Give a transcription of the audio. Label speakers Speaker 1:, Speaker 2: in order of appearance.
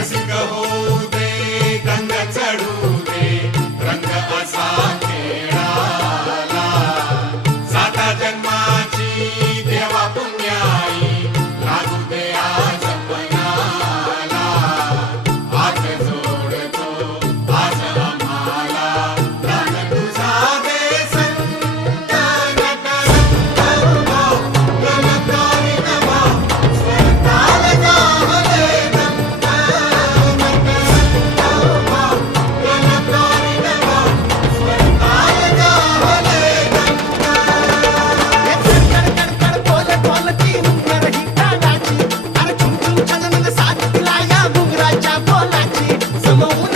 Speaker 1: रसिक होऊ दे गंग चढू दे रंग असा 너무